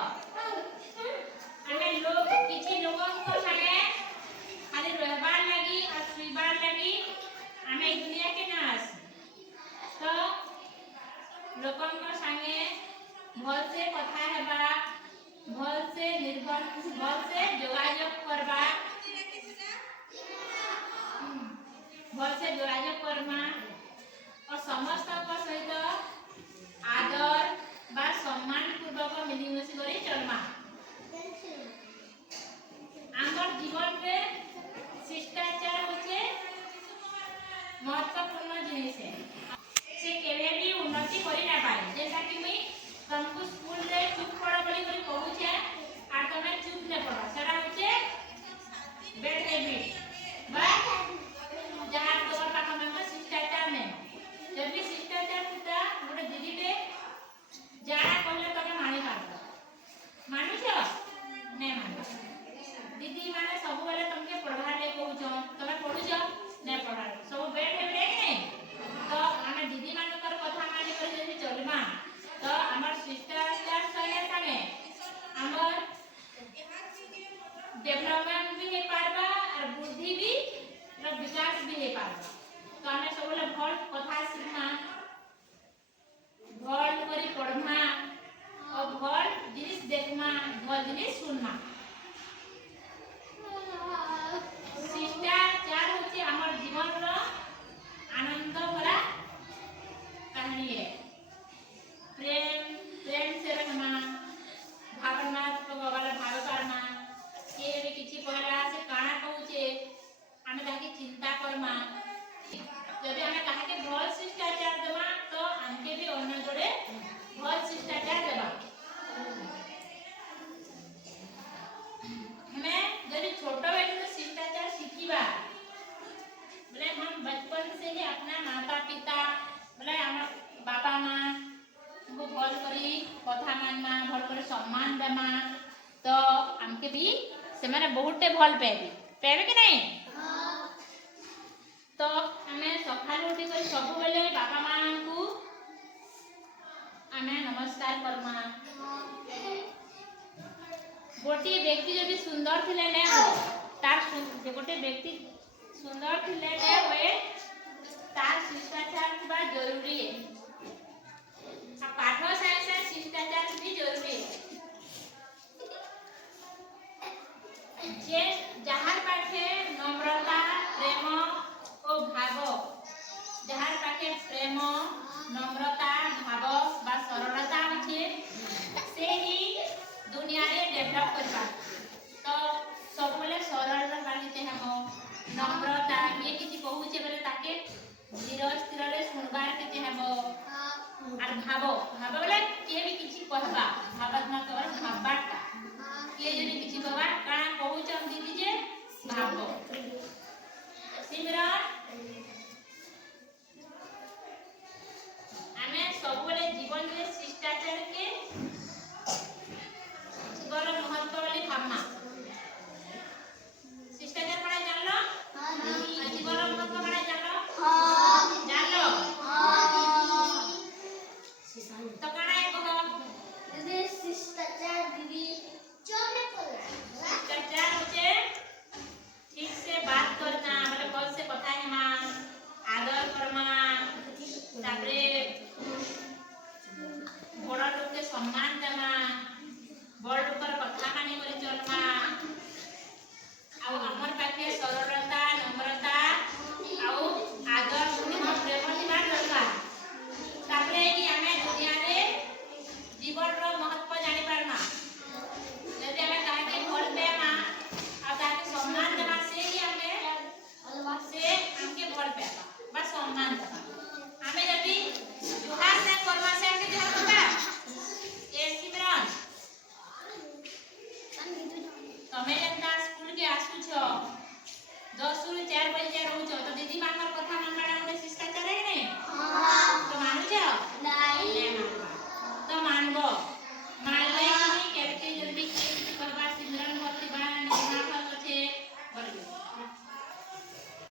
आमे लोग किछि लोगन को संगे खाली रहबार लगी और सुइबार लगी आमे दुनिया के ना आसी तो लोगन को संगे भल से कथा हेबा भल से निर्भर भल से जोगाजोग करबा भल से जोगाजोग करमा और समस्त को सहित आदर बा सम्मान पूर्वक मिलीमिशी करी चलमा आमर जीवन रे शिष्टाचार होचे महत्वपूर्ण जिनिस है से केवे भी उन्नति करि ना पाए जैसा कि मैं तुमको स्कूल रे चुप पड़ा बोली करी कहू छे आ तमे चुप ने पड़ा सेरा होचे बैड हैबिट बा जहां तोर पाखा में शिष्टाचार ने जब भी शिष्टाचार होता गोटे दीदी टे जाना कहले तमे मानी पारबो मानु छ ने मानु दीदी माने सब बेले तुमके पढ़ा ले कहू छ तमे पढु छ ने पढ़ा सब बैड हैबिट ने तो आमे दीदी मानकर कथा मानि कर जदि चलमा तो हमर शिष्टाचार संगे संगे हमर डेवलपमेंट भी हे पारबा और बुद्धि भी और विकास भी हे पारबा तो हमें सब लोग भल कथा सीखमा भल करी पढ़मा और भल जिनिस देखमा भल जिनिस सुनमा शिष्टाचार होची हमर जीवन रो आनंद भरा कहानी है प्रेम प्रेम से रहना भावनात्मक वाला भाव करना के रे किछि कहला से काना कहूचे हमें ताके चिंता करमा जब हमें कहा के भल शिष्टाचार देबा तो हमके भी अन्य जोड़े भल शिष्टाचार देबा हमें जब छोटो बेले तो शिष्टाचार सीखिबा बोले हम बचपन से ही अपना माता पिता बोले हम बापा माँ को भल करी कथा मानमा भल करी सम्मान देमा तो हमके भी से माने बहुते भल पेबी पेबे कि नहीं तो हमें सकाल उठी कर सब बेले बापा माँ को हमें नमस्कार करमा गोटे व्यक्ति जब सुंदर थिले ने हो तार गोटे व्यक्ति सुंदर थिले ने होए तार शिष्टाचार बा जरूरी है आ पाठ साइंस शिष्टाचार भी जरूरी है जे जहार पाखे नम्रता प्रेम और भाव जहार पाखे प्रेम नम्रता भाव बा सरलता अछि से ही दुनिया रे डेवलप करबा तो सब बोले सरल रहबानी चाहे हम नम्रता ये किछि कहू छे बोले ताके धीर स्थिर रे सुनबार के चाहे और भाव भाव बोले के भी किछि कहबा भावनात्मक